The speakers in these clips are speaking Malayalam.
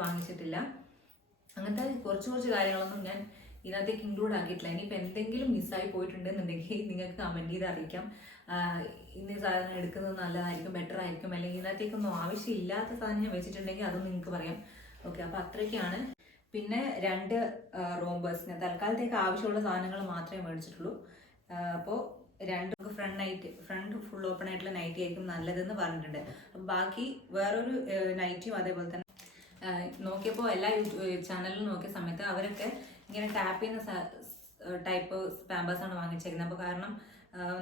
വാങ്ങിച്ചിട്ടില്ല. അങ്ങനത്തെ കുറച്ച് കാര്യങ്ങളൊന്നും ഞാൻ ഇതിനകത്തേക്ക് ഇൻക്ലൂഡ് ആക്കിയിട്ടില്ല. ഇനിയിപ്പോൾ എന്തെങ്കിലും മിസ്സായി പോയിട്ടുണ്ടെന്നുണ്ടെങ്കിൽ നിങ്ങൾക്ക് കമൻറ്റ് ചെയ്ത് അറിയിക്കാം. ഇന്ന സാധനം എടുക്കുന്നത് നല്ലതായിരിക്കും, ബെറ്റർ ആയിരിക്കും, അല്ലെങ്കിൽ ഇതിനകത്തേക്കൊന്നും ആവശ്യമില്ലാത്ത സാധനം ഞാൻ വെച്ചിട്ടുണ്ടെങ്കിൽ അതും നിങ്ങൾക്ക് പറയാം. ഓക്കെ, അപ്പോൾ അത്രയ്ക്കാണ്. പിന്നെ 2 റോംബേഴ്സ് ഞാൻ തൽക്കാലത്തേക്ക് ആവശ്യമുള്ള സാധനങ്ങൾ മാത്രമേ മേടിച്ചിട്ടുള്ളൂ. അപ്പോൾ 2 ഫ്രണ്ട് ഫുൾ ഓപ്പൺ ആയിട്ടുള്ള നൈറ്റി ആയിരിക്കും നല്ലതെന്ന് പറഞ്ഞിട്ടുണ്ട്. അപ്പോൾ ബാക്കി വേറൊരു നൈറ്റിയും അതേപോലെ തന്നെ നോക്കിയപ്പോൾ എല്ലാ ചാനലിലും നോക്കിയ സമയത്ത് അവരൊക്കെ ഇങ്ങനെ ടാപ്പ് ചെയ്യുന്ന ടൈപ്പ് പാമ്പേഴ്സാണ് വാങ്ങിച്ചേക്കുന്നത്. അപ്പോൾ കാരണം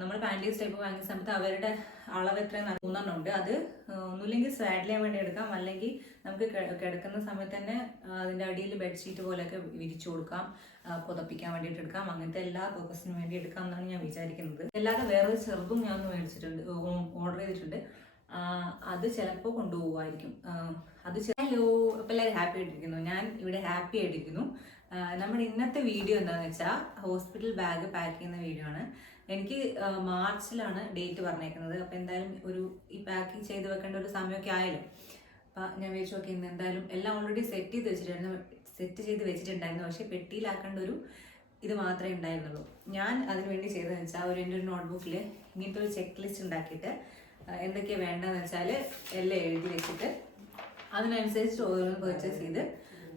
നമ്മൾ പാൻറ്റീസ് ടൈപ്പ് വാങ്ങിയ സമയത്ത് അവരുടെ അളവ് എത്രയും 3 ഉണ്ട്. അത് ഒന്നുമില്ലെങ്കിൽ സ്വാഡ് ചെയ്യാൻ വേണ്ടി എടുക്കാം, അല്ലെങ്കിൽ നമുക്ക് കിടക്കുന്ന സമയത്ത് തന്നെ അതിൻ്റെ അടിയിൽ ബെഡ്ഷീറ്റ് പോലെയൊക്കെ വിരിച്ചു കൊടുക്കാം, പുതപ്പിക്കാൻ വേണ്ടിയിട്ട് എടുക്കാം. അങ്ങനത്തെ എല്ലാ പർപ്പസിനും വേണ്ടി എടുക്കാം എന്നാണ് ഞാൻ വിചാരിക്കുന്നത്. അല്ലാതെ വേറൊരു ചെറുതും ഞാൻ ഒന്ന് മേടിച്ചിട്ടുണ്ട്, ഓർഡർ ചെയ്തിട്ടുണ്ട്. അത് ചിലപ്പോൾ കൊണ്ടുപോകുമായിരിക്കും. ഹലോ, അപ്പോൾ എല്ലാവരും ഹാപ്പി ആയിട്ടിരിക്കുന്നു. ഞാൻ ഇവിടെ ഹാപ്പി ആയിട്ടിരിക്കുന്നു. നമ്മുടെ ഇന്നത്തെ വീഡിയോ എന്താണെന്ന് വെച്ചാൽ ഹോസ്പിറ്റൽ ബാഗ് പാക്ക് ചെയ്യുന്ന വീഡിയോ ആണ്. എനിക്ക് മാർച്ചിലാണ് ഡേറ്റ് പറഞ്ഞേക്കുന്നത്. അപ്പോൾ എന്തായാലും ഈ പാക്കിങ് ചെയ്ത് വെക്കേണ്ട ഒരു സമയമൊക്കെ ആയല്ലോ. അപ്പം ഞാൻ വിചാരിച്ചു നോക്കി ഇന്ന് എന്തായാലും എല്ലാം ഓൾറെഡി സെറ്റ് ചെയ്ത് വെച്ചിട്ടുണ്ടായിരുന്നു. പക്ഷേ പെട്ടിയിലാക്കേണ്ട ഇത് മാത്രമേ ഉണ്ടായിരുന്നുള്ളൂ. ഞാൻ അതിന് വേണ്ടി ചെയ്തതെന്ന് വെച്ചാൽ എൻ്റെ ഒരു നോട്ട്ബുക്കിൽ ഇങ്ങനത്തെ ഒരു ചെക്ക് ലിസ്റ്റ് ഉണ്ടാക്കിയിട്ട് എന്തൊക്കെയാണ് വേണ്ടതെന്ന് വെച്ചാൽ എല്ലാം എഴുതി വെച്ചിട്ട് അതിനനുസരിച്ച് ഓരോന്ന് പർച്ചേസ് ചെയ്ത്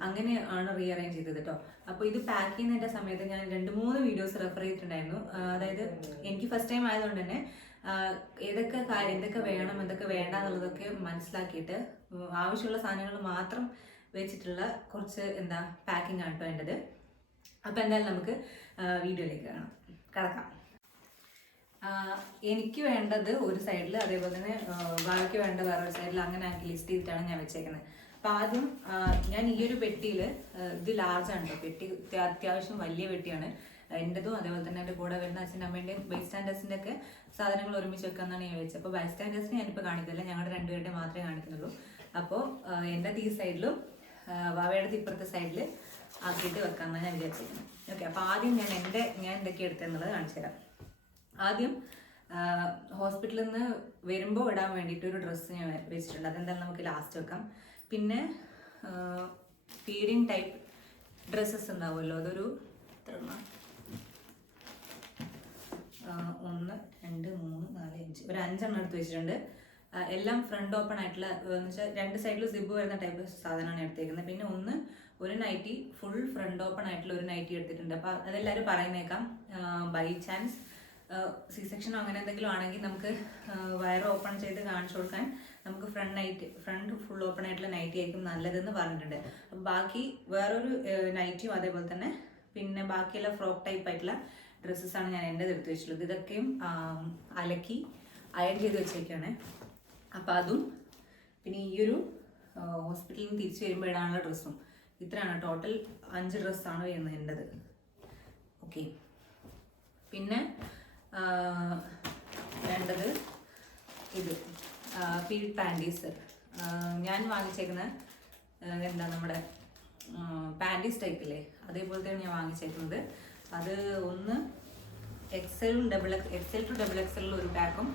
അങ്ങനെയാണ് റീഅറേഞ്ച് ചെയ്തത് കേട്ടോ. അപ്പോൾ ഇത് പാക്ക് ചെയ്യുന്നതിൻ്റെ സമയത്ത് ഞാൻ 2-3 വീഡിയോസ് റെഫർ ചെയ്തിട്ടുണ്ടായിരുന്നു. അതായത് എനിക്ക് ഫസ്റ്റ് ടൈം ആയതുകൊണ്ട് തന്നെ എന്തൊക്കെ വേണം എന്തൊക്കെ വേണ്ട എന്നുള്ളതൊക്കെ മനസ്സിലാക്കിയിട്ട് ആവശ്യമുള്ള സാധനങ്ങൾ മാത്രം വെച്ചിട്ടുള്ള കുറച്ച് പാക്കിംഗ് ആണ് വേണ്ടത്. അപ്പോൾ എന്തായാലും നമുക്ക് വീഡിയോയിലേക്ക് കടക്കാം. എനിക്ക് വേണ്ടത് ഒരു സൈഡിൽ, അതേപോലെ തന്നെ ബാക്കി വേണ്ട വേറൊരു സൈഡിൽ, അങ്ങനെ ആക്കി ലിസ്റ്റ് ചെയ്തിട്ടാണ് ഞാൻ വെച്ചേക്കുന്നത്. അപ്പോൾ ആദ്യം ഞാൻ ഈ ഒരു പെട്ടിയിൽ, ഇത് ലാർജാണ് കേട്ടോ പെട്ടി, അത്യാവശ്യം വലിയ പെട്ടിയാണ് എൻ്റെതും. അതേപോലെ തന്നെ എൻ്റെ കൂടെ വരുന്ന അച്ഛൻ്റെ അമ്മേൻ്റെയും ബൈസ്റ്റാൻഡേഴ്സിൻ്റെ ഒക്കെ സാധനങ്ങൾ ഒരുമിച്ച് വെക്കാമെന്നാണ് ഞാൻ വെച്ചത്. അപ്പോൾ ബൈസ്റ്റാൻഡേഴ്സിന് ഞാനിപ്പോൾ കാണിക്കില്ല, ഞങ്ങളുടെ 2 പേരുടെ മാത്രമേ കാണിക്കുന്നുള്ളൂ. അപ്പോൾ എൻ്റെ ഈ സൈഡിലും വാവയുടെ ഇപ്പുറത്തെ സൈഡിൽ ആക്കിയിട്ട് വെക്കാമെന്നാണ് ഞാൻ വിചാരിച്ചിരിക്കുന്നത്. ഓക്കെ, അപ്പോൾ ആദ്യം ഞാൻ എന്തൊക്കെ എടുത്തതെന്നുള്ളത് കാണിച്ചു തരാം. ആദ്യം ഹോസ്പിറ്റലിൽ നിന്ന് വരുമ്പോൾ ഇടാൻ വേണ്ടിയിട്ട് ഒരു ഡ്രസ്സ് ഞാൻ വെച്ചിട്ടുണ്ട്. അതെന്തായാലും നമുക്ക് ലാസ്റ്റ് വെക്കാം. പിന്നെ ഫീഡിങ് ടൈപ്പ് ഡ്രസ്സസ് ഉണ്ടാവുമല്ലോ, അതൊരു 1 2 3 4 5 ഒരു 5 എണ്ണം എടുത്ത് വെച്ചിട്ടുണ്ട്. എല്ലാം ഫ്രണ്ട് ഓപ്പൺ ആയിട്ടുള്ള എന്ന് വെച്ചാൽ 2 സൈഡിൽ സിബ് വരുന്ന ടൈപ്പ് സാധനമാണ് എടുത്തേക്കുന്നത്. പിന്നെ ഒരു നൈറ്റി ഫുൾ ഫ്രണ്ട് ഓപ്പൺ ആയിട്ടുള്ള ഒരു നൈറ്റി എടുത്തിട്ടുണ്ട്. അപ്പോൾ അതെല്ലാവരും പറയുന്നേക്കാം ബൈ ചാൻസ് സെക്ഷനോ അങ്ങനെ എന്തെങ്കിലും ആണെങ്കിൽ നമുക്ക് വയറ് ഓപ്പൺ ചെയ്ത് കാണിച്ചു കൊടുക്കാൻ നമുക്ക് ഫ്രണ്ട് ഫുൾ ഓപ്പൺ ആയിട്ടുള്ള നൈറ്റി ആയിരിക്കും നല്ലതെന്ന് പറഞ്ഞിട്ടുണ്ട്. അപ്പം ബാക്കി വേറൊരു നൈറ്റിയും അതേപോലെ തന്നെ പിന്നെ ബാക്കിയുള്ള ഫ്രോക്ക് ടൈപ്പ് ആയിട്ടുള്ള ഡ്രസ്സസാണ് ഞാൻ എൻ്റെ എടുത്ത് വെച്ചിട്ടുള്ളത്. ഇതൊക്കെയും അലക്കി അയൺ ചെയ്ത് വെച്ചേക്കാണ്. അപ്പം അതും പിന്നെ ഹോസ്പിറ്റലിൽ നിന്ന് തിരിച്ചു വരുമ്പോൾ ഇടാനുള്ള ഡ്രസ്സും ഇത്രയാണ്. ടോട്ടൽ 5 ഡ്രസ്സാണ് വരുന്നത് എൻ്റെത്. ഓക്കെ, പിന്നെ വേണ്ടത് ഇത് ഫീഡ് പാൻറ്റീസ്. ഞാൻ വാങ്ങിച്ചേക്കുന്ന നമ്മുടെ പാൻറ്റീസ് ടൈപ്പില്ലേ, അതേപോലത്തെയാണ് ഞാൻ വാങ്ങിച്ചേക്കുന്നത്. അത് ഒന്ന് XL to XXL ഒരു പാക്കും,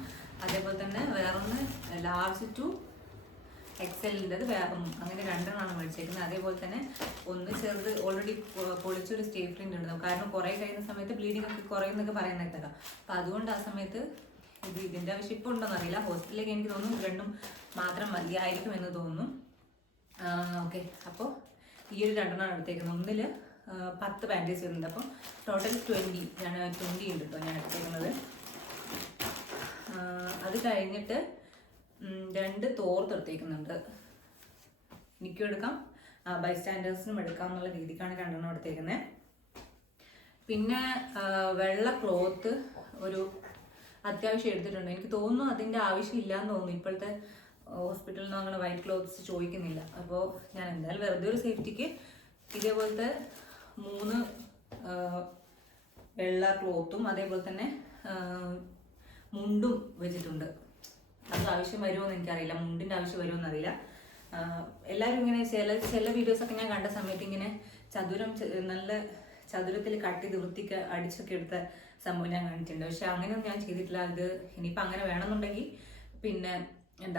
അതേപോലെ തന്നെ വേറൊന്ന് ലാർജ് ടു XL-ൻ്റെത് വേറൊന്നും, അങ്ങനെ 2 എണ്ണമാണ് മേടിച്ചേക്കുന്നത്. അതേപോലെ തന്നെ ഒന്ന് ചെറുത് ഓൾറെഡി പൊളിച്ചൊരു സ്റ്റേപ്ലിൻ്റെ ഉണ്ട്. കാരണം കുറേ കഴിയുന്ന സമയത്ത് ബ്ലീഡിംഗ് ഒക്കെ കുറയുന്നൊക്കെ പറയുന്നേക്കല്ലോ. അപ്പോൾ അതുകൊണ്ട് ആ സമയത്ത് ഇതിൻ്റെ ആവശ്യം ഇപ്പോൾ ഉണ്ടോയെന്ന് അറിയില്ല. ഹോസ്പിറ്റലിലേക്ക് എനിക്ക് തോന്നുന്നു 2 മാത്രം മതിയായിരിക്കും എന്ന് തോന്നുന്നു. ഓക്കെ, അപ്പോൾ ഈ ഒരു 2 എണ്ണമാണ് എടുത്തേക്കുന്നത്. ഒന്നിൽ 10 പാൻറ്റീസ് വരുന്നുണ്ട്. അപ്പോൾ ടോട്ടൽ 20 ഉണ്ട് കേട്ടോ ഞാൻ എടുത്തേക്കുന്നത്. അത് കഴിഞ്ഞിട്ട് 2 തോർത്തെടുത്തേക്കുന്നുണ്ട്. എനിക്കും എടുക്കാം, ബൈസ്റ്റാൻഡേഴ്സിനും എടുക്കാം എന്നുള്ള രീതിക്കാണ് 2 എണ്ണം എടുത്തേക്കുന്നത്. പിന്നെ വെള്ള ക്ലോത്ത് ഒരു അത്യാവശ്യം എടുത്തിട്ടുണ്ട്. എനിക്ക് തോന്നുന്നു അതിൻ്റെ ആവശ്യമില്ല എന്ന് തോന്നുന്നു. ഇപ്പോഴത്തെ ഹോസ്പിറ്റലിൽ നിന്ന് അങ്ങനെ വൈറ്റ് ക്ലോത്ത്സ് ചോദിക്കുന്നില്ല. അപ്പോൾ ഞാൻ എന്തായാലും വെറുതെ ഒരു സേഫ്റ്റിക്ക് ഇതേപോലത്തെ 3 വെള്ള ക്ലോത്തും അതേപോലെ തന്നെ മുണ്ടും വെച്ചിട്ടുണ്ട്. അത് ആവശ്യം വരുമോ എന്ന് എനിക്കറിയില്ല, മുണ്ടിൻ്റെ ആവശ്യം വരുമോ എന്നറിയില്ല. എല്ലാവരും ഇങ്ങനെ ചില വീഡിയോസൊക്കെ ഞാൻ കണ്ട സമയത്ത് ഇങ്ങനെ നല്ല ചതുരത്തിൽ കട്ട് ചെയ്ത് വൃത്തിക്ക് അടിച്ചൊക്കെ എടുത്ത സംഭവം ഞാൻ കണ്ടിട്ടുണ്ട്. പക്ഷെ അങ്ങനെയൊന്നും ഞാൻ ചെയ്തിട്ടില്ല. ഇത് ഇനിയിപ്പോൾ അങ്ങനെ വേണമെന്നുണ്ടെങ്കിൽ പിന്നെ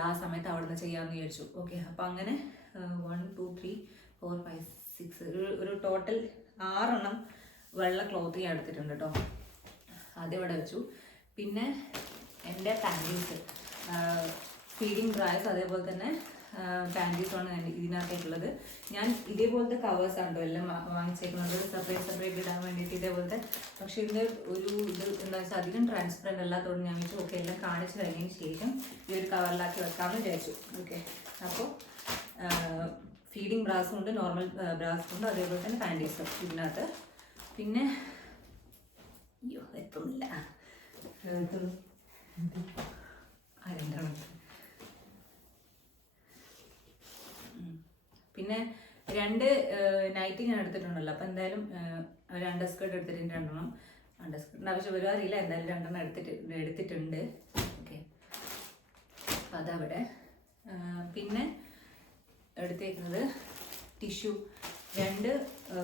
ആ സമയത്ത് അവിടെ നിന്ന് ചെയ്യാമെന്ന് വിചാരിച്ചു. ഓക്കെ, അപ്പോൾ അങ്ങനെ 1 2 3 4 5 6 ഒരു ടോട്ടൽ 6 വെള്ള ക്ലോത്ത് ഞാൻ എടുത്തിട്ടുണ്ട് കേട്ടോ. അതിവിടെ വെച്ചു. പിന്നെ എൻ്റെ പാൻറ്റീസ്, ഫീഡിങ് ഡ്രൈസ്, അതേപോലെ തന്നെ പാൻറ്റീസാണ് ഇതിനകത്തേക്കുള്ളത്. ഞാൻ ഇതേപോലത്തെ കവേഴ്സാണ് കേട്ടോ എല്ലാം വാങ്ങിച്ചേക്കുന്നത്, സെപ്പറേറ്റ് ഇടാൻ വേണ്ടിയിട്ട് ഇതേപോലത്തെ. പക്ഷേ ഇതിൻ്റെ ഒരു ഇത് എന്താ വെച്ചാൽ അധികം ട്രാൻസ്പെറൻറ്റ് അല്ലാത്തതുകൊണ്ട് ഞാൻ വെച്ചു ഓക്കെ എല്ലാം കാണിച്ചു കഴിഞ്ഞതിന് ശേഷം ഈ ഒരു കവറിലാക്കി വെക്കാമെന്ന് വിചാരിച്ചു. ഓക്കെ, അപ്പോൾ ഫീഡിങ് ബ്രാസും ഉണ്ട്, നോർമൽ ബ്രാസും ഉണ്ട്, അതേപോലെ തന്നെ പാൻറ്റീസും ഇതിനകത്ത്. പിന്നെ അയ്യോ എത്തുന്നില്ല, പിന്നെ 2 നൈറ്റ് ഞാൻ എടുത്തിട്ടുണ്ടല്ലോ. അപ്പം എന്തായാലും 2 അണ്ടർസ്കേർട്ട് എടുത്തിട്ടുണ്ട്, 2 അണ്ടർസ്കേർട്ടിൻ്റെ ആവശ്യം വരുമോ അറിയില്ല, എന്തായാലും 2 എടുത്തിട്ടുണ്ട്. ഓക്കെ, അപ്പം അതവിടെ. പിന്നെ എടുത്തേക്കുന്നത് ടിഷ്യൂ, 2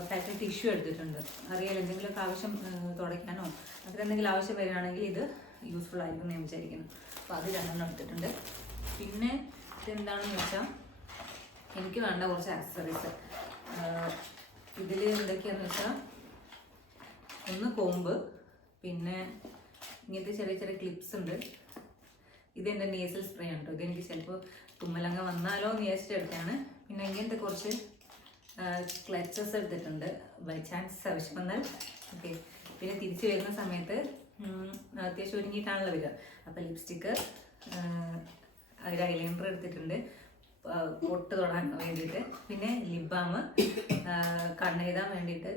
പാക്കറ്റ് ടിഷ്യൂ എടുത്തിട്ടുണ്ട്. അറിയാലോ എന്തെങ്കിലുമൊക്കെ ആവശ്യം തുടയ്ക്കാനോ അങ്ങനെ എന്തെങ്കിലും ആവശ്യം വരികയാണെങ്കിൽ ഇത് യൂസ്ഫുൾ ആയിരിക്കും ഞാൻ വിചാരിക്കുന്നു. അപ്പോൾ അത് 2 എടുത്തിട്ടുണ്ട്. പിന്നെ ഇതെന്താണെന്ന് വെച്ചാൽ എനിക്ക് വേണ്ട കുറച്ച് ആക്സസറീസ്. ഇതിൽ എന്തൊക്കെയാണെന്ന് വെച്ചാൽ ഒന്ന് കോമ്പ്, പിന്നെ ഇങ്ങനത്തെ ചെറിയ ചെറിയ ക്ലിപ്സ് ഉണ്ട്. ഇതെൻ്റെ നേസൽ സ്പ്രേ ആണ് കേട്ടോ. ഇതെനിക്ക് ചിലപ്പോൾ തുമ്മലങ്ങ വന്നാലോ എന്ന് വിചാരിച്ചിട്ടെടുത്താണ്. പിന്നെ ഇങ്ങനത്തെ കുറച്ച് ക്ലച്ചസ് എടുത്തിട്ടുണ്ട്, ബൈ ചാൻസ് ആവശ്യം വന്നാൽ. ഓക്കെ, പിന്നെ തിരിച്ച് വരുന്ന സമയത്ത് അത്യാവശ്യം ഒരുങ്ങിയിട്ടാണല്ലോ വരിക. അപ്പോൾ ലിപ്സ്റ്റിക്ക്, ഒരു ഐലൈനർ എടുത്തിട്ടുണ്ട് പൊട്ട് തൊടാൻ വേണ്ടിയിട്ട്, പിന്നെ ലിപ് ബാം, കണ്ണെഴുതാൻ വേണ്ടിയിട്ട്.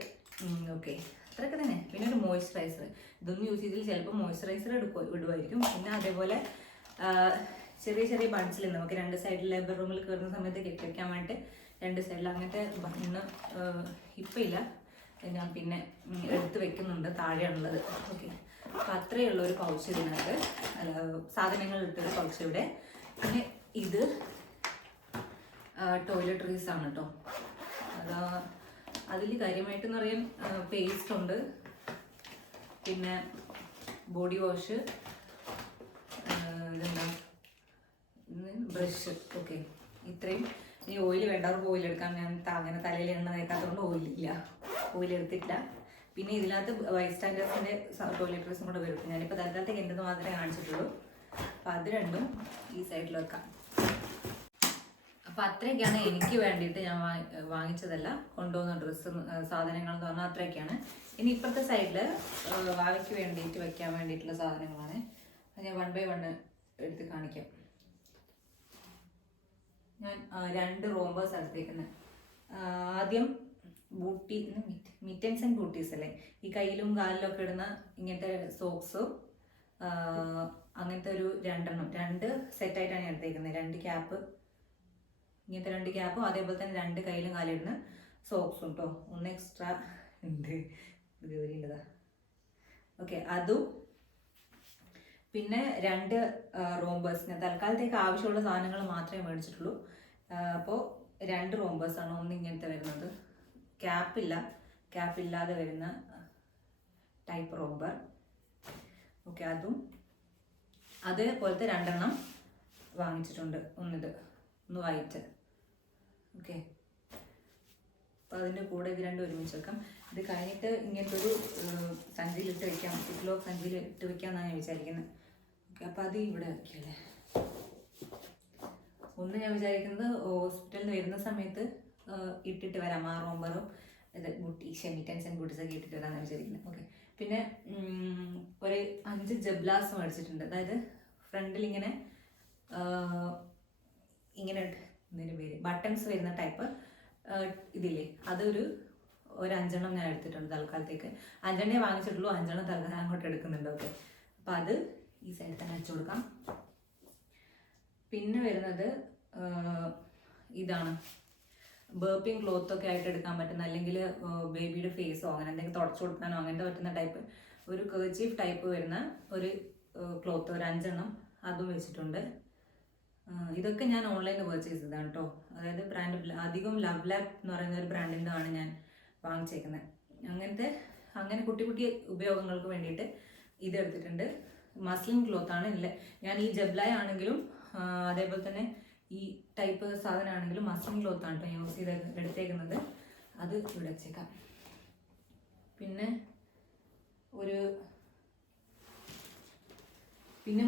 ഓക്കെ, അത്രയൊക്കെ തന്നെ. പിന്നെ ഒരു മോയ്സ്ചറൈസർ, ഇതൊന്നും യൂസ് ചെയ്തിൽ ചിലപ്പോൾ മോയ്സ്ചറൈസർ ഇടുമായിരിക്കും. പിന്നെ അതേപോലെ ചെറിയ ചെറിയ ബൺസിൽ നമുക്ക് 2 സൈഡിൽ ലേബർ റൂമിൽ കയറുന്ന സമയത്ത് കെട്ടി വയ്ക്കാൻ വേണ്ടിയിട്ട് 2 സൈഡിൽ അങ്ങനത്തെ ബണ്ണ് ഇപ്പം ഇല്ല, ഞാൻ പിന്നെ എടുത്ത് വെക്കുന്നുണ്ട്, താഴെയാണുള്ളത്. ഓക്കെ, അപ്പോൾ അത്രയേ ഉള്ളൂ ഒരു പൗച്ച് ഇതിനകത്ത്, സാധനങ്ങൾ ഇട്ടൊരു പൗച്ച് ഇവിടെ. പിന്നെ ഇത് ടോയ്ലറ്ററീസ് ആണ് കേട്ടോ. അതിൽ കാര്യമായിട്ടെന്ന് പറയാൻ പേസ്റ്റ് ഉണ്ട്, പിന്നെ ബോഡി വാഷ്, ഇതെന്താ ബ്രഷ്. ഓക്കെ, ഇത്രയും. ഇനി ഓയിൽ വേണ്ടവർക്ക് ഓയിൽ എടുക്കാം. ഞാൻ അങ്ങനെ തലയിൽ എണ്ണ തേക്കാത്തതുകൊണ്ട് ഓയിൽ എടുത്തിട്ടില്ല. പിന്നെ ഇതിനകത്ത് വൈറ്റ് സ്റ്റാൻഡേർഡ്സിൻ്റെ ടോയ്ലറ്ററീസും കൂടെ വരും. ഞാനിപ്പോൾ തൽക്കാലത്തേക്ക് എൻ്റെത് മാത്രമേ കാണിച്ചിട്ടുള്ളൂ. അപ്പോൾ അത് 2 ഈ സൈഡിൽ വെക്കാം. അപ്പോൾ അത്രയൊക്കെയാണ് എനിക്ക് വേണ്ടിയിട്ട് ഞാൻ വാങ്ങിച്ചതല്ല, കൊണ്ടുപോകുന്ന ഡ്രസ്സ് സാധനങ്ങൾ എന്ന് പറഞ്ഞാൽ അത്രയൊക്കെയാണ്. ഇനി ഇപ്പുറത്തെ സൈഡിൽ വാവയ്ക്ക് വേണ്ടിയിട്ട് വെക്കാൻ വേണ്ടിയിട്ടുള്ള സാധനങ്ങളാണ്. ഞാൻ 1 by 1 എടുത്ത് കാണിക്കാം. ഞാൻ 2 റോംബേഴ്സ് എടുത്തേക്കുന്നത്. ആദ്യം ബൂട്ടി, മിറ്റൻസ് ആൻഡ് ബൂട്ടീസ് അല്ലേ, ഈ കയ്യിലും കാലിലും ഒക്കെ ഇടുന്ന ഇങ്ങനത്തെ സോക്സും, അങ്ങനത്തെ ഒരു 2 സെറ്റായിട്ടാണ് ഞാൻ എടുത്തേക്കുന്നത്. 2 ക്യാപ്പ്, ഇങ്ങനത്തെ 2 ക്യാപ്പും അതേപോലെ തന്നെ 2 കയ്യിലും കാലിടുന്ന സോക്സും കേട്ടോ. 1 എക്സ്ട്രാ ഉണ്ട്, ഗൗരിൻ്റെതാ. ഓക്കെ, അതും പിന്നെ 2 റോംബേഴ്സ്. ഞാൻ തൽക്കാലത്തേക്ക് ആവശ്യമുള്ള സാധനങ്ങൾ മാത്രമേ മേടിച്ചിട്ടുള്ളൂ. അപ്പോൾ 2 റോംബേഴ്സാണ്. ഒന്ന് ഇങ്ങനത്തെ വരുന്നത്, ക്യാപ്പില്ലാതെ വരുന്ന ടൈപ്പ് റോംബർ. ഓക്കെ, അതും അതേപോലത്തെ 2 വാങ്ങിച്ചിട്ടുണ്ട്. ഒന്ന് വൈറ്റ്. ഓക്കെ, അപ്പോൾ അതിൻ്റെ കൂടെ ഇത് 2 ഒരുമിച്ച് വെക്കാം. ഇത് കഴിഞ്ഞിട്ട് ഇങ്ങനത്തെ ഒരു സഞ്ചിയിലിട്ട് വെക്കാം, സിപ്ലോ സഞ്ചിയിൽ ഇട്ട് വെക്കാമെന്നാണ് ഞാൻ വിചാരിക്കുന്നത്. ഓക്കെ, അപ്പോൾ അത് ഇവിടെ വയ്ക്കല്ലേ. ഒന്ന് ഞാൻ വിചാരിക്കുന്നത് ഹോസ്പിറ്റലിൽ നിന്ന് വരുന്ന സമയത്ത് ഇട്ടിട്ട് വരാം, ആ റോംബറും ഇത് മിറ്റൻസ് ആൻഡ് ബൂട്ടീസൊക്കെ ഇട്ടിട്ട് വരാമെന്നാണ് വിചാരിക്കുന്നത്. ഓക്കെ, പിന്നെ ഒരു 5 ജബ്ലാസ് മേടിച്ചിട്ടുണ്ട്. അതായത് ഫ്രണ്ടിൽ ഇങ്ങനെ ഇതിൻ്റെ പേര് ബട്ടൺസ് വരുന്ന ടൈപ്പ് ഇതില്ലേ, അതൊരു 5 ഞാൻ എടുത്തിട്ടുണ്ട് തൽക്കാലത്തേക്ക്. 5 വാങ്ങിച്ചിട്ടുള്ളൂ, 5 തൽക്കാലം അങ്ങോട്ട് എടുക്കുന്നുണ്ട്. ഓക്കെ, അപ്പോൾ അത് ഈ സൈഡിൽ തന്നെ വെച്ച് കൊടുക്കാം. പിന്നെ വരുന്നത് ഇതാണ്, ബേർപ്പിംഗ് ക്ലോത്തൊക്കെ ആയിട്ട് എടുക്കാൻ പറ്റുന്ന, അല്ലെങ്കിൽ ബേബിയുടെ ഫേസോ അങ്ങനെ എന്തെങ്കിലും തുടച്ചു കൊടുക്കാനോ അങ്ങനത്തെ പറ്റുന്ന ടൈപ്പ് ഒരു കർച്ചീഫ് ടൈപ്പ് വരുന്ന ഒരു ക്ലോത്ത്, ഒരു 5 അതും വെച്ചിട്ടുണ്ട്. ഇതൊക്കെ ഞാൻ ഓൺലൈനിൽ പർച്ചേസ് ചെയ്തതാണ് കേട്ടോ. അതായത് ബ്രാൻഡ് അധികം ലവ് ലാബ് എന്ന് പറയുന്ന ഒരു ബ്രാൻഡിൻ്റെ ആണ് ഞാൻ വാങ്ങിച്ചേക്കുന്നത്. അങ്ങനെ കുട്ടി ഉപയോഗങ്ങൾക്ക് വേണ്ടിയിട്ട് ഇതെടുത്തിട്ടുണ്ട്. മസ്ലിൻ ക്ലോത്താണ്. ഞാൻ ഈ ജബ്ലായ ആണെങ്കിലും അതേപോലെ തന്നെ ഈ ടൈപ്പ് സാധനമാണെങ്കിലും മസ്ലിൻ ക്ലോത്താണ് കേട്ടോ യൂസ് ചെയ്ത് എടുത്തേക്കുന്നത്. അത് ഇവിടെ വെച്ചേക്കാം. പിന്നെ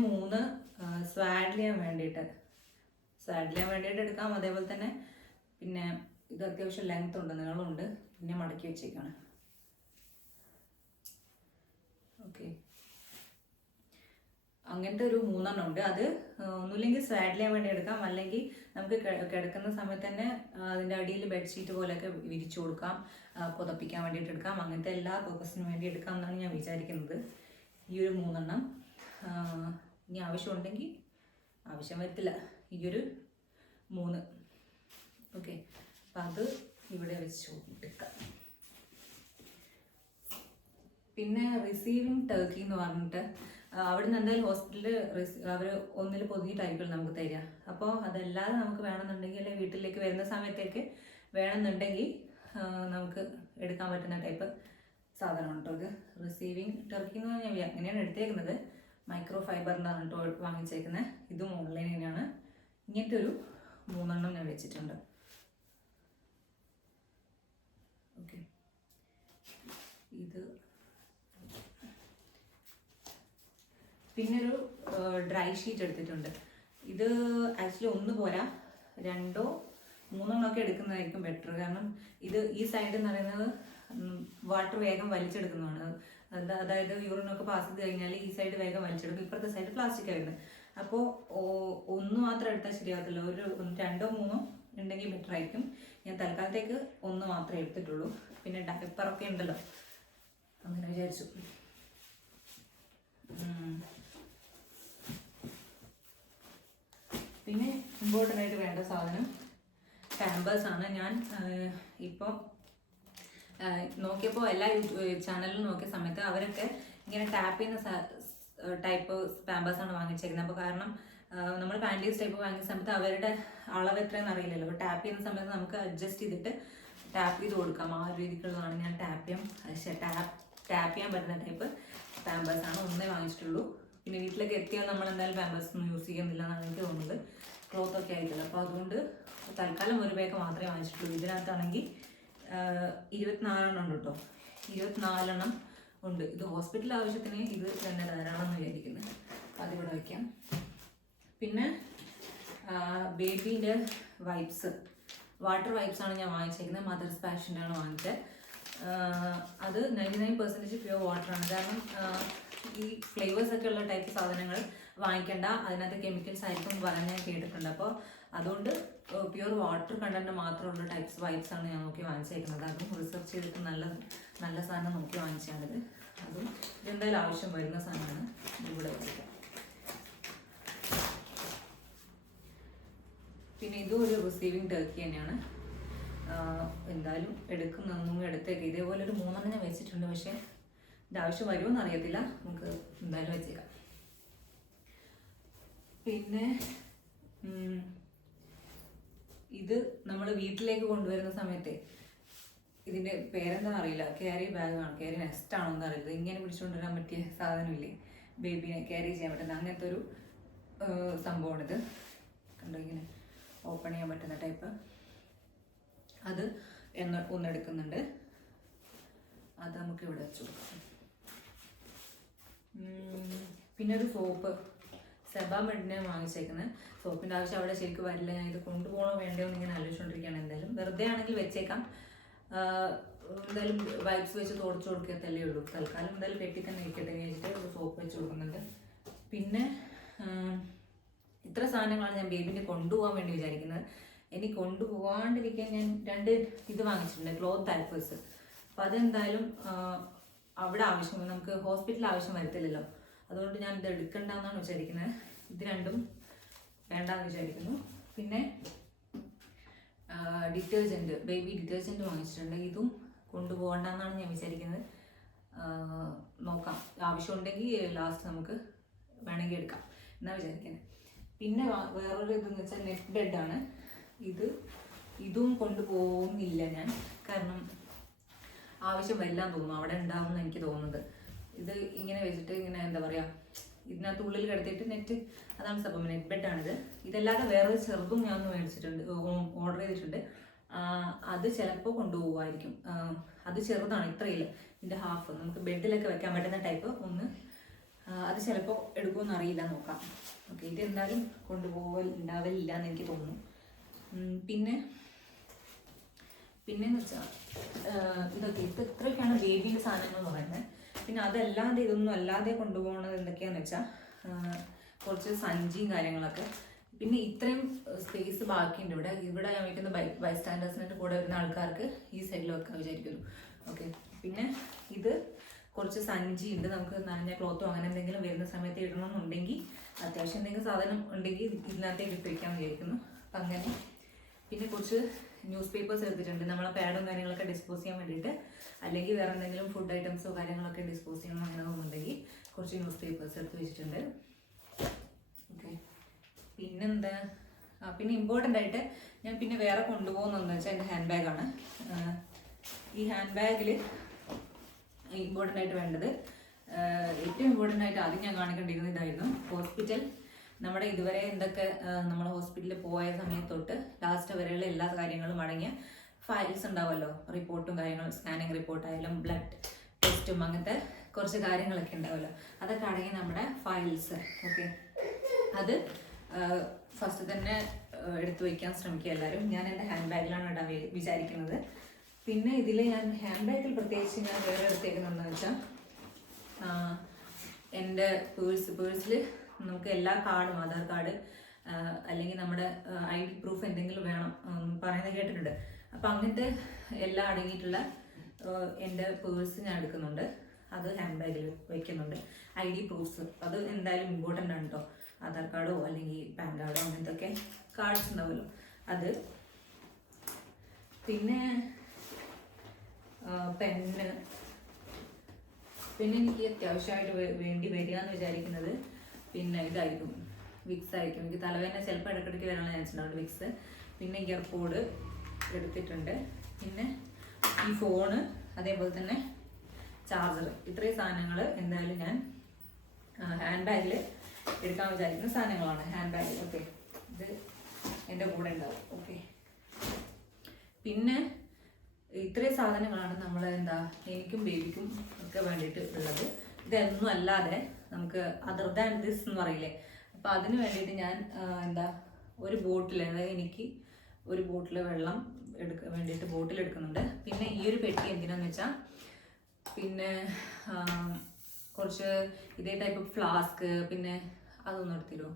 3 സ്വാഡ് ചെയ്യാൻ വേണ്ടിയിട്ട് എടുക്കാം. അതേപോലെ തന്നെ പിന്നെ ഇത് അത്യാവശ്യം ലെങ്ത് ഉണ്ട്, നീളമുണ്ട്. പിന്നെ മടക്കി വെച്ചേക്കാണ്. ഓക്കെ, അങ്ങനത്തെ ഒരു 3 ഉണ്ട്. അത് ഒന്നുമില്ലെങ്കിൽ സ്വാഡ് ചെയ്യാൻ വേണ്ടി എടുക്കാം, അല്ലെങ്കിൽ നമുക്ക് കിടക്കുന്ന സമയത്ത് തന്നെ അതിൻ്റെ അടിയിൽ ബെഡ്ഷീറ്റ് പോലെയൊക്കെ വിരിച്ചു കൊടുക്കാം, പുതപ്പിക്കാൻ വേണ്ടിയിട്ട് എടുക്കാം. അങ്ങനത്തെ എല്ലാ പർപ്പസിനും വേണ്ടി എടുക്കാം എന്നാണ് ഞാൻ വിചാരിക്കുന്നത്. ഈ ഒരു 3 ഇനി ആവശ്യമുണ്ടെങ്കിൽ, ആവശ്യം വരത്തില്ല, ഈ ഒരു 3. ഓക്കെ, അപ്പം അത് ഇവിടെ വെച്ച് എടുക്കാം. പിന്നെ റിസീവിങ് ടർക്കി എന്ന് പറഞ്ഞിട്ട് അവിടെ നിന്ന് എന്തായാലും ഹോസ്പിറ്റലിൽ അവർ ഒന്നിൽ പൊതിഞ്ഞിട്ടായിരിക്കും നമുക്ക് തരിക. അപ്പോൾ അതല്ലാതെ നമുക്ക് വേണമെന്നുണ്ടെങ്കിൽ, അല്ലെങ്കിൽ വീട്ടിലേക്ക് വരുന്ന സമയത്തേക്ക് വേണമെന്നുണ്ടെങ്കിൽ നമുക്ക് എടുക്കാൻ പറ്റുന്ന ടൈപ്പ് സാധനമാണ് കേട്ടോ ഇത്. റിസീവിങ് ടർക്കി എന്ന് പറഞ്ഞാൽ അങ്ങനെയാണ് എടുത്തേക്കുന്നത്. മൈക്രോ ഫൈബറിൻ്റെതാണ് കേട്ടോ വാങ്ങിച്ചേക്കുന്നത്. ഇതും ഓൺലൈൻ തന്നെയാണ്. ഇങ്ങനത്തെ ഒരു 3 ഞാൻ വെച്ചിട്ടുണ്ട്. ഓക്കെ, ഇത് പിന്നെ ഒരു ഡ്രൈ ഷീറ്റ് എടുത്തിട്ടുണ്ട്. ഇത് ആക്ച്വലി 1 പോരാ, 2 3 ഒക്കെ എടുക്കുന്നതായിരിക്കും ബെറ്റർ. കാരണം ഇത് ഈ സൈഡ് എന്ന് പറയുന്നത് വാട്ടർ വേഗം വലിച്ചെടുക്കുന്നതാണ്. അതായത് യൂറിനൊക്കെ പാസ് ചെയ്ത് കഴിഞ്ഞാൽ ഈ സൈഡ് വേഗം വലിച്ചെടുക്കും, ഇപ്പുറത്തെ സൈഡ് പ്ലാസ്റ്റിക് ആയിരുന്നു. അപ്പോൾ 1 മാത്രം എടുത്താൽ ശരിയാകത്തില്ല, ഒരു 2 3 ഉണ്ടെങ്കിൽ ബെറ്റർ ആയിരിക്കും. ഞാൻ തൽക്കാലത്തേക്ക് 1 മാത്രമേ എടുത്തിട്ടുള്ളൂ. പിന്നെ ഡയപ്പറൊക്കെ ഉണ്ടല്ലോ, അങ്ങനെ വിചാരിച്ചു. പിന്നെ ഇമ്പോർട്ടൻ്റ് ആയിട്ട് വേണ്ട സാധനം പാമ്പേഴ്സ് ആണ്. ഞാൻ ഇപ്പോൾ നോക്കിയപ്പോൾ എല്ലാ ചാനലിലും നോക്കിയ സമയത്ത് അവരൊക്കെ ഇങ്ങനെ ടാപ്പ് ചെയ്യുന്ന ടൈപ്പ് പാമ്പേഴ്സാണ് വാങ്ങിച്ചേക്കുന്നത്. അപ്പോൾ കാരണം നമ്മൾ പാൻറ്റീസ് ടൈപ്പ് വാങ്ങിയ സമയത്ത് അവരുടെ അളവ് എത്രയെന്ന് അറിയില്ലല്ലോ. അപ്പോൾ ടാപ്പ് ചെയ്യുന്ന സമയത്ത് നമുക്ക് അഡ്ജസ്റ്റ് ചെയ്തിട്ട് ടാപ്പ് ചെയ്ത് കൊടുക്കാം. ആ ഒരു രീതിക്കുള്ളതാണ് ഞാൻ ടാപ്പ് ചെയ്യാൻ പറ്റുന്ന ടൈപ്പ് പാമ്പേഴ്സാണ് 1 വാങ്ങിച്ചിട്ടുള്ളൂ. പിന്നെ വീട്ടിലേക്ക് എത്തിയാൽ നമ്മൾ എന്തായാലും പാമ്പേഴ്സ് ഒന്നും യൂസ് ചെയ്യുന്നില്ല എന്നാണ് എനിക്ക് തോന്നുന്നത്. ക്ലോത്ത് ഒക്കെ ആയിരിക്കില്ല. അപ്പോൾ അതുകൊണ്ട് തൽക്കാലം ഒരു ബാഗ് മാത്രമേ വാങ്ങിച്ചിട്ടുള്ളൂ. ഇതിനകത്താണെങ്കിൽ 24 ഉണ്ട് കേട്ടോ, 24 ഉണ്ട്. ഇത് ഹോസ്പിറ്റൽ ആവശ്യത്തിന് ഇത് തന്നെ ധാരാളം എന്ന് വിചാരിക്കുന്നത്. അതിവിടെ വയ്ക്കാം. പിന്നെ ബേബീൻ്റെ വൈപ്സ്, വാട്ടർ വൈപ്സാണ് ഞാൻ വാങ്ങിച്ചേക്കുന്നത്. മദർസ് പാഷൻ്റെ ആണ് വാങ്ങിച്ചത്. അത് 99% പ്യുവർ വാട്ടറാണ്. കാരണം ഈ ഫ്ലേവേഴ്സ് ഒക്കെ ഉള്ള ടൈപ്പ് സാധനങ്ങൾ വാങ്ങിക്കേണ്ട, അതിനകത്ത് കെമിക്കൽസ് ആയിരിക്കും പറഞ്ഞ് ഞാൻ കേട്ടിട്ടുണ്ട്. അപ്പോൾ അതുകൊണ്ട് പ്യുവർ വാട്ടർ കണ്ടന്റ് മാത്രമുള്ള ടൈപ്സ് വൈപ്സ് ആണ് ഞാൻ നോക്കി വാങ്ങിച്ചേക്കുന്നത്. അതും റിസർച്ച് ചെയ്തിട്ട് നല്ല സാധനം നോക്കി വാങ്ങിച്ചാണിത്. അതും ഇതെന്തായാലും ആവശ്യം വരുന്ന സാധനമാണ്. ഇവിടെ വെച്ചിട്ട് പിന്നെ ഇതും ഒരു റിസീവിങ് ടർക്കി തന്നെയാണ്. എന്തായാലും എടുക്കുന്നതൊന്നും എടുത്തേക്ക്. ഇതേപോലെ ഒരു 3 ഞാൻ വെച്ചിട്ടുണ്ട്. പക്ഷേ ഇത് ആവശ്യം വരുമെന്ന് അറിയത്തില്ല, നമുക്ക് എന്തായാലും വെച്ചേക്കാം. പിന്നെ ഇത് നമ്മൾ വീട്ടിലേക്ക് കൊണ്ടുവരുന്ന സമയത്ത് ഇതിൻ്റെ പേരെന്താ അറിയില്ല, ക്യാരി ബാഗാണ്, ക്യാരി നെസ്റ്റ് ആണോ എന്ന് അറിയില്ല. ഇങ്ങനെ പിടിച്ചുകൊണ്ടുവരാൻ പറ്റിയ സാധനമില്ലേ, ബേബീനെ ക്യാരി ചെയ്യാൻ പറ്റുന്ന അങ്ങനത്തെ ഒരു സംഭവമാണിത്. കണ്ടോ, ഇങ്ങനെ ഓപ്പൺ ചെയ്യാൻ പറ്റുന്ന ടൈപ്പ്. അത് ഒന്നെടുക്കുന്നുണ്ട്. അത് നമുക്ക് ഇവിടെ വെച്ച് കൊടുക്കാം. പിന്നെ ഒരു സോപ്പ് സെബാമെഡിനെ വാങ്ങിച്ചേക്കുന്നത്. സോപ്പിൻ്റെ ആവശ്യം അവിടെ ശരിക്കും വരില്ല. ഞാൻ ഇത് കൊണ്ടുപോകണോ വേണ്ടോ എന്ന് ഇങ്ങനെ ആലോചിച്ചുകൊണ്ടിരിക്കുകയാണ്. എന്തായാലും വെറുതെ ആണെങ്കിൽ വെച്ചേക്കാം. എന്തായാലും വൈപ്സ് വെച്ച് തുടച്ചു കൊടുക്കത്തല്ലേ ഉള്ളൂ. തൽക്കാലം എന്തായാലും പെട്ടി തന്നെ ഇരിക്കട്ടെ കഴിഞ്ഞിട്ട് ഒരു സോപ്പ് വെച്ച് കൊടുക്കുന്നുണ്ട്. പിന്നെ ഇത്ര സാധനങ്ങളാണ് ഞാൻ ബേബിൻ്റെ കൊണ്ടുപോകാൻ വേണ്ടി വിചാരിക്കുന്നത്. ഇനി കൊണ്ടുപോകാണ്ടിരിക്കാൻ ഞാൻ 2 ഇത് വാങ്ങിച്ചിട്ടുണ്ട്, ക്ലോത്ത് ഡയപ്പേഴ്സ്. അപ്പോൾ അതെന്തായാലും അവിടെ ആവശ്യം, നമുക്ക് ഹോസ്പിറ്റലിൽ ആവശ്യം വരത്തില്ലല്ലോ. അതുകൊണ്ട് ഞാൻ ഇത് എടുക്കണ്ടെന്നാണ് വിചാരിക്കുന്നത്. ഇത് 2 വേണ്ടാന്ന് വിചാരിക്കുന്നു. പിന്നെ ഡിറ്റർജൻറ്റ്, ബേബി ഡിറ്റർജൻറ്റ് വാങ്ങിച്ചിട്ടുണ്ട്. ഇതും കൊണ്ടുപോകണ്ടെന്നാണ് ഞാൻ വിചാരിക്കുന്നത്. നോക്കാം, ആവശ്യമുണ്ടെങ്കിൽ ലാസ്റ്റ് നമുക്ക് വേണമെങ്കിൽ എടുക്കാം എന്നാണ് വിചാരിക്കുന്നത്. പിന്നെ വേറൊരു ഇതെന്ന് വെച്ചാൽ നെറ്റ് ബെഡാണ്. ഇതും കൊണ്ടുപോകുന്നില്ല ഞാൻ, കാരണം ആവശ്യം വരില്ലാന്ന് തോന്നുന്നു, അവിടെ ഉണ്ടാവുമെന്ന് എനിക്ക് തോന്നുന്നത്. ഇത് ഇങ്ങനെ വെച്ചിട്ട് ഇങ്ങനെ എന്താ പറയുക, ഇതിനകത്ത് ഉള്ളിൽ കിടത്തിയിട്ട് നെറ്റ്, അതാണ് സംഭവം, നെറ്റ് ബെഡാണിത്. ഇതല്ലാതെ വേറൊരു ചെറുതും ഞാൻ ഒന്ന് മേടിച്ചിട്ടുണ്ട്, ഓർഡർ ചെയ്തിട്ടുണ്ട്. അത് ചിലപ്പോൾ കൊണ്ടുപോകുമായിരിക്കും. അത് ചെറുതാണ്, ഇത്രയില്ല, ഇതിൻ്റെ ഹാഫ്, നമുക്ക് ബെഡിലൊക്കെ വെക്കാൻ പറ്റുന്ന ടൈപ്പ് ഒന്ന്. അത് ചിലപ്പോൾ എടുക്കുമെന്ന് അറിയില്ല, നോക്കാം. ഓക്കെ, ഇത് എന്തായാലും ഉണ്ടാവില്ല എന്ന് എനിക്ക് തോന്നുന്നു. പിന്നെന്ന് വെച്ചാൽ ഇത്രയൊക്കെയാണ് ബേബിയുടെ സാധനങ്ങൾ എന്ന് പറയുന്നത്. പിന്നെ അതല്ലാതെ ഇതൊന്നും അല്ലാതെ കൊണ്ടുപോകുന്നത് എന്തൊക്കെയാണെന്ന് വെച്ചാൽ കുറച്ച് സഞ്ചിയും കാര്യങ്ങളൊക്കെ. പിന്നെ ഇത്രയും സ്പേസ് ബാക്കിയുണ്ട് ഇവിടെ ഞാൻ വയ്ക്കുന്ന ബൈസ്റ്റാൻഡേഴ്സിനായിട്ട് കൂടെ വരുന്ന ആൾക്കാർക്ക് ഈ സൈഡിൽ വെക്കാൻ വിചാരിക്കുന്നു. ഓക്കെ, പിന്നെ ഇത് കുറച്ച് സഞ്ചിയുണ്ട്, നമുക്ക് നനഞ്ഞ ക്ലോത്തോ അങ്ങനെ എന്തെങ്കിലും വരുന്ന സമയത്ത് ഇടണമെന്നുണ്ടെങ്കിൽ, അത്യാവശ്യം എന്തെങ്കിലും സാധനം ഉണ്ടെങ്കിൽ ഇതിനകത്തേക്ക് ഇട്ടിരിക്കാൻ വിചാരിക്കുന്നു. അപ്പം അങ്ങനെ. പിന്നെ കുറച്ച് ന്യൂസ് പേപ്പേഴ്സ് എടുത്തിട്ടുണ്ട്, നമ്മളെ പാഡും കാര്യങ്ങളൊക്കെ ഡിസ്പോസ് ചെയ്യാൻ വേണ്ടിയിട്ട്, അല്ലെങ്കിൽ വേറെ എന്തെങ്കിലും ഫുഡ് ഐറ്റംസോ കാര്യങ്ങളൊക്കെ ഡിസ്പോസ് ചെയ്യണം അങ്ങനെ തോന്നുന്നുണ്ടെങ്കിൽ കുറച്ച് ന്യൂസ് പേപ്പേഴ്സ് എടുത്ത് വെച്ചിട്ടുണ്ട്. ഓക്കെ, പിന്നെന്താ, പിന്നെ ഇമ്പോർട്ടൻ്റ് ആയിട്ട് ഞാൻ പിന്നെ വേറെ കൊണ്ടുപോകുന്നതെന്ന് വെച്ചാൽ എൻ്റെ ഹാൻഡ് ബാഗാണ്. ഈ ഹാൻഡ് ബാഗിൽ ഇമ്പോർട്ടൻ്റ് ആയിട്ട് വേണ്ടത്, ഏറ്റവും ഇമ്പോർട്ടൻ്റ് ആയിട്ട് ആദ്യം ഞാൻ കാണിക്കേണ്ടിയിരുന്നത് ഇതായിരുന്നു. ഹോസ്പിറ്റൽ, നമ്മുടെ ഇതുവരെ എന്തൊക്കെ നമ്മൾ ഹോസ്പിറ്റലിൽ പോയ സമയത്തൊട്ട് ലാസ്റ്റ് വരെയുള്ള എല്ലാ കാര്യങ്ങളും അടങ്ങിയ ഫയൽസ് ഉണ്ടാവുമല്ലോ, റിപ്പോർട്ടും കാര്യങ്ങളും, സ്കാനിങ് റിപ്പോർട്ടായാലും ബ്ലഡ് ടെസ്റ്റും അങ്ങനത്തെ കുറച്ച് കാര്യങ്ങളൊക്കെ ഉണ്ടാവുമല്ലോ, അതൊക്കെ അടങ്ങിയ നമ്മുടെ ഫയൽസ്. ഓക്കെ, അത് ഫസ്റ്റ് തന്നെ എടുത്തു വയ്ക്കാൻ ശ്രമിക്കുക എല്ലാവരും. ഞാൻ എൻ്റെ ഹാൻഡ് ബാഗിലാണ് ഇടാൻ വിചാരിക്കുന്നത്. പിന്നെ ഇതിൽ ഞാൻ ഹാൻഡ് ബാഗിൽ പ്രത്യേകിച്ച് ഞാൻ വേറെ എടുത്തേക്കുന്നതെന്ന് വെച്ചാൽ എൻ്റെ പേഴ്സിൽ നമുക്ക് എല്ലാ കാർഡും, ആധാർ കാർഡ് അല്ലെങ്കിൽ നമ്മുടെ ID പ്രൂഫ് എന്തെങ്കിലും വേണം പറയുന്നത് കേട്ടിട്ടുണ്ട്. അപ്പം അങ്ങനത്തെ എല്ലാം അടങ്ങിയിട്ടുള്ള എൻ്റെ പേഴ്സ് ഞാൻ എടുക്കുന്നുണ്ട്, അത് ഹാൻഡ് ബാഗിൽ വയ്ക്കുന്നുണ്ട്. ID പ്രൂഫ്സ് അത് എന്തായാലും ഇമ്പോർട്ടൻ്റ് ആണ് കേട്ടോ, ആധാർ കാർഡോ അല്ലെങ്കിൽ പാൻ കാർഡോ അങ്ങനത്തെ കാർഡ്സ് ഉണ്ടാവുമല്ലോ അത്. പിന്നെ പെന്ന്, പിന്നെ എനിക്ക് അത്യാവശ്യമായിട്ട് വേണ്ടി വരിക എന്ന് വിചാരിക്കുന്നത് പിന്നെ ഇതായിരിക്കും, വിക്സ് ആയിരിക്കും. എനിക്ക് തലവേദന ചിലപ്പോൾ ഇടയ്ക്കിടയ്ക്ക് വരാനുള്ള ചാൻസ് ഉണ്ടാവും, വിക്സ്. പിന്നെ ഇയർപോഡ് എടുത്തിട്ടുണ്ട്. പിന്നെ ഈ ഫോണ്, അതേപോലെ തന്നെ ചാർജർ. ഇത്രയും സാധനങ്ങൾ എന്തായാലും ഞാൻ ഹാൻഡ് ബാഗിൽ എടുക്കാൻ വിചാരിക്കുന്ന സാധനങ്ങളാണ് ഹാൻഡ് ബാഗിൽ. ഓക്കെ, ഇത് എൻ്റെ കൂടെ ഉണ്ടാവും. ഓക്കെ, പിന്നെ ഇത്രയും സാധനങ്ങളാണ് നമ്മൾ എനിക്കും ബേബിക്കും ഒക്കെ വേണ്ടിയിട്ട് ഉള്ളത്. ഇതൊന്നും അല്ലാതെ നമുക്ക് അതർ ദാൻ ദിസ് എന്ന് പറയില്ലേ, അപ്പം അതിന് വേണ്ടിയിട്ട് ഞാൻ ഒരു ബോട്ടിൽ, അതായത് എനിക്ക് ഒരു ബോട്ടിൽ വെള്ളം വേണ്ടിയിട്ട് ബോട്ടിൽ എടുക്കുന്നുണ്ട്. പിന്നെ ഈ ഒരു പെട്ടി എന്തിനാന്ന് വെച്ചാൽ പിന്നെ കുറച്ച് ഇതേ ടൈപ്പ് ഫ്ലാസ്ക്, പിന്നെ അതൊന്നും എടുത്തില്ലോ,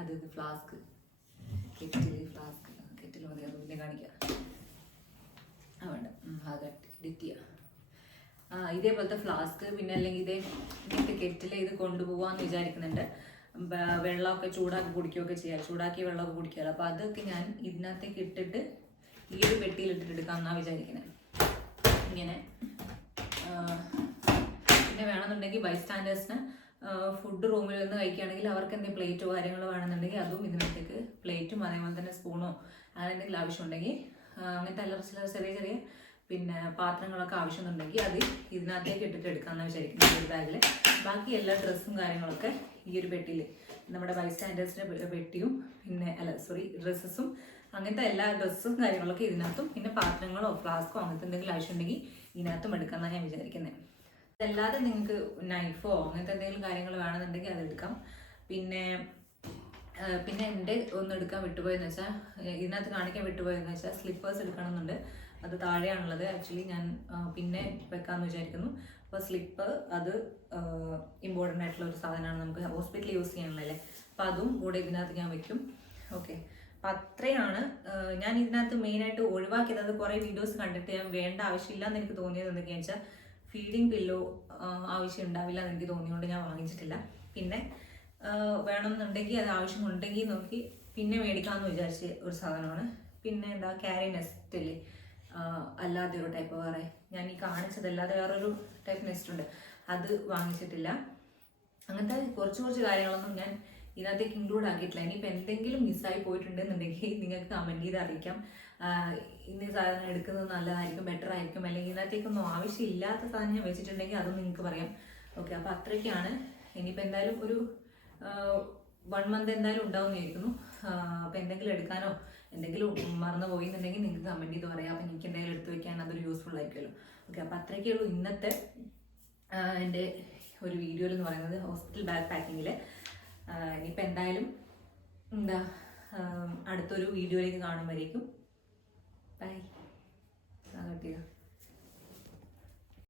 അത് ഫ്ലാസ്ക്, ഫ്ലാസ്ക് കെറ്റിൽ മതി, അത് പിന്നെ കാണിക്കാം. വേണ്ട, ഡിറ്റിയ ഇതേപോലത്തെ ഫ്ലാസ്ക്, പിന്നെ അല്ലെങ്കിൽ ഇങ്ങനത്തെ കെറ്റിൽ ഇത് കൊണ്ടുപോകാമെന്ന് വിചാരിക്കുന്നുണ്ട്. വെള്ളമൊക്കെ ചൂടാക്കി കുടിക്കുകയൊക്കെ ചെയ്യാം, ചൂടാക്കിയ വെള്ളമൊക്കെ കുടിക്കാമല്ലോ. അപ്പോൾ അതൊക്കെ ഞാൻ ഇതിനകത്തേക്ക് ഇട്ടിട്ട് ഈ ഒരു പെട്ടിയിൽ ഇട്ടിട്ട് എടുക്കാമെന്നാണ് വിചാരിക്കുന്നത്. ഇങ്ങനെ. പിന്നെ വേണമെന്നുണ്ടെങ്കിൽ ബൈസ്റ്റാൻഡേഴ്സിന് ഫുഡ് റൂമിൽ നിന്ന് കഴിക്കുകയാണെങ്കിൽ അവർക്ക് എന്തെങ്കിലും പ്ലേറ്റോ കാര്യങ്ങളോ വേണമെന്നുണ്ടെങ്കിൽ അതും ഇതിനകത്തേക്ക്, പ്ലേറ്റും അതേപോലെ തന്നെ സ്പൂണോ അങ്ങനെ എന്തെങ്കിലും ആവശ്യമുണ്ടെങ്കിൽ, അങ്ങനത്തെ ചില ചെറിയ പിന്നെ പാത്രങ്ങളൊക്കെ ആവശ്യമുണ്ടെങ്കിൽ അത് ഇതിനകത്തേക്ക് ഇട്ടിട്ട് എടുക്കാമെന്നാണ് വിചാരിക്കുന്നത് ഒരു ബാഗിൽ. ബാക്കി എല്ലാ ഡ്രസ്സും കാര്യങ്ങളൊക്കെ ഈ ഒരു പെട്ടിയിൽ, നമ്മുടെ ബൈസ്റ്റാൻഡേഴ്സിൻ്റെ പെട്ടിയും പിന്നെ ഡ്രസ്സസും അങ്ങനത്തെ എല്ലാ ഡ്രസ്സും കാര്യങ്ങളൊക്കെ ഇതിനകത്തും, പിന്നെ പാത്രങ്ങളോ ഫ്ലാസ്കോ അങ്ങനത്തെ എന്തെങ്കിലും ആവശ്യമുണ്ടെങ്കിൽ ഇതിനകത്തും എടുക്കാമെന്നാണ് ഞാൻ വിചാരിക്കുന്നത്. അതല്ലാതെ നിങ്ങൾക്ക് നൈഫോ അങ്ങനത്തെ എന്തെങ്കിലും കാര്യങ്ങൾ വേണമെന്നുണ്ടെങ്കിൽ അതെടുക്കാം. പിന്നെ എൻ്റെ ഒന്ന് എടുക്കാൻ വിട്ടുപോയെന്ന് വെച്ചാൽ, ഇതിനകത്ത് കാണിക്കാൻ വിട്ടുപോയെന്ന് വെച്ചാൽ സ്ലിപ്പേഴ്സ് എടുക്കണമെന്നുണ്ട്. അത് താഴെയാണുള്ളത്. ആക്ച്വലി ഞാൻ പിന്നെ വെക്കാമെന്ന് വിചാരിക്കുന്നു. അപ്പോൾ സ്ലിപ്പർ അത് ഇമ്പോർട്ടൻ്റ് ആയിട്ടുള്ള ഒരു സാധനമാണ്, നമുക്ക് ഹോസ്പിറ്റലിൽ യൂസ് ചെയ്യാനുള്ളതല്ലേ. അപ്പോൾ അതും കൂടെ ഇതിനകത്ത് ഞാൻ വെക്കും. ഓക്കെ, അപ്പം അത്രയാണ് ഞാൻ ഇതിനകത്ത് മെയിനായിട്ട് ഒഴിവാക്കിയത്. അത് കുറേ വീഡിയോസ് കണ്ടിട്ട് ഞാൻ വേണ്ട ആവശ്യമില്ല എന്ന് എനിക്ക് തോന്നിയത് എന്തൊക്കെയാണെന്ന് വെച്ചാൽ, ഫീഡിങ് പില്ലോ ആവശ്യം ഉണ്ടാവില്ല എന്ന് എനിക്ക് തോന്നിയതുകൊണ്ട് ഞാൻ വാങ്ങിച്ചിട്ടില്ല. പിന്നെ വേണമെന്നുണ്ടെങ്കിൽ അത് ആവശ്യമുണ്ടെങ്കിൽ നോക്കി പിന്നെ മേടിക്കാമെന്ന് വിചാരിച്ച ഒരു സാധനമാണ്. പിന്നെ ക്യാരി നെസ്റ്റില്ലേ, അല്ലാതെ ഒരു ടൈപ്പ് വേറെ ഞാൻ ഈ കാണിച്ചതല്ലാതെ വേറൊരു ടൈപ്പ് നെസ്റ്റ് ഉണ്ട്, അത് വാങ്ങിച്ചിട്ടില്ല. അങ്ങനത്തെ കുറച്ച് കാര്യങ്ങളൊന്നും ഞാൻ ഇതിനകത്തേക്ക് ഇൻക്ലൂഡ് ആക്കിയിട്ടില്ല. ഇനിയിപ്പോൾ എന്തെങ്കിലും മിസ്സായി പോയിട്ടുണ്ടെന്നുണ്ടെങ്കിൽ നിങ്ങൾക്ക് കമൻറ്റ് ചെയ്ത് അറിയിക്കാം. ഇന്ന സാധനം എടുക്കുന്നത് നല്ലതായിരിക്കും, ബെറ്റർ ആയിരിക്കും, അല്ലെങ്കിൽ ഇതിനകത്തേക്കൊന്നും ആവശ്യമില്ലാത്ത സാധനം ഞാൻ വെച്ചിട്ടുണ്ടെങ്കിൽ അതും നിങ്ങൾക്ക് പറയാം. ഓക്കെ, അപ്പോൾ അത്രയ്ക്കാണ്. ഇനിയിപ്പോൾ എന്തായാലും ഒരു 1 മന്ത് എന്തായാലും ഉണ്ടാവും ആയിരിക്കുന്നു. അപ്പോൾ എന്തെങ്കിലും എടുക്കാനോ എന്തെങ്കിലും മറന്നു പോയി എന്നുണ്ടെങ്കിൽ നിങ്ങൾക്ക് കമൻറ്റ് ചെയ്ത് പറയാം. അപ്പോൾ എനിക്ക് എന്തെങ്കിലും എടുത്ത് വെക്കാൻ അതൊരു യൂസ്ഫുൾ ആയിരിക്കുമല്ലോ. ഓക്കെ, അപ്പോൾ അത്രയ്ക്കേ ഉള്ളൂ ഇന്നത്തെ എൻ്റെ ഒരു വീഡിയോയിൽ എന്ന് പറയുന്നത്, ഹോസ്പിറ്റൽ ബാഗ് പാക്കിങ്ങിൽ. ഇനിയിപ്പോൾ എന്തായാലും എന്താ അടുത്തൊരു വീഡിയോയിലേക്ക് കാണുമ്പോഴേക്കും ബൈ. കട്ട് ചെയ്യുക.